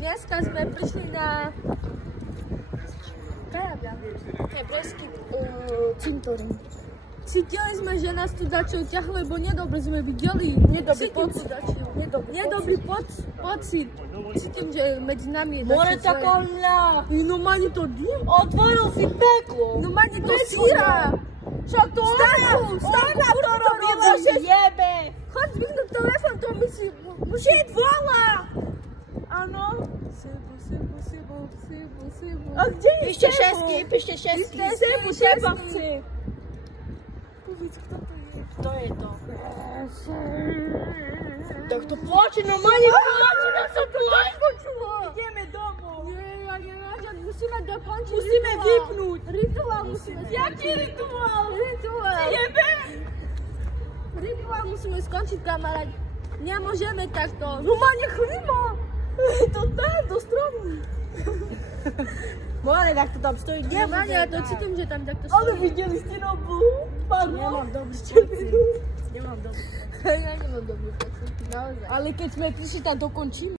Dneska sme prišli na hebrejský cintorín. Cítili sme, že nás tu dačo ťahlo, lebo nedobre sme videli. Nedobrý pocit. Cítim, že medzi nami je dačo. More taká mňa. No mani to dým. Otvoril si peklo. No mani to síra. Čo to? Stána to robila, že jebe. Choď zvyknúť telefon, to mi si... Žid volá. Áno. Sebo. A kde je Píšte šestky. Sebo chce. Kto je to? Tak to plače, no mani plače, tak to plače. Ideme domov. Nie, musíme dokončiť. Musíme vypnúť. Rituál musíme skončiť. Jaký rituál? Jebe. Rituál musíme skončiť, kamarádi. Nemôžeme takto. No mani chlíma. To tam, do stromu. More, tak to tam stojí. Nie, mani, ja to cítim, že tam takto stojí. Ale videli ste na Bohu? Nemám dobrý pocit. Ja nemám dobrý pocit, naozaj. Ale keď sme prišli, tam dokončíme.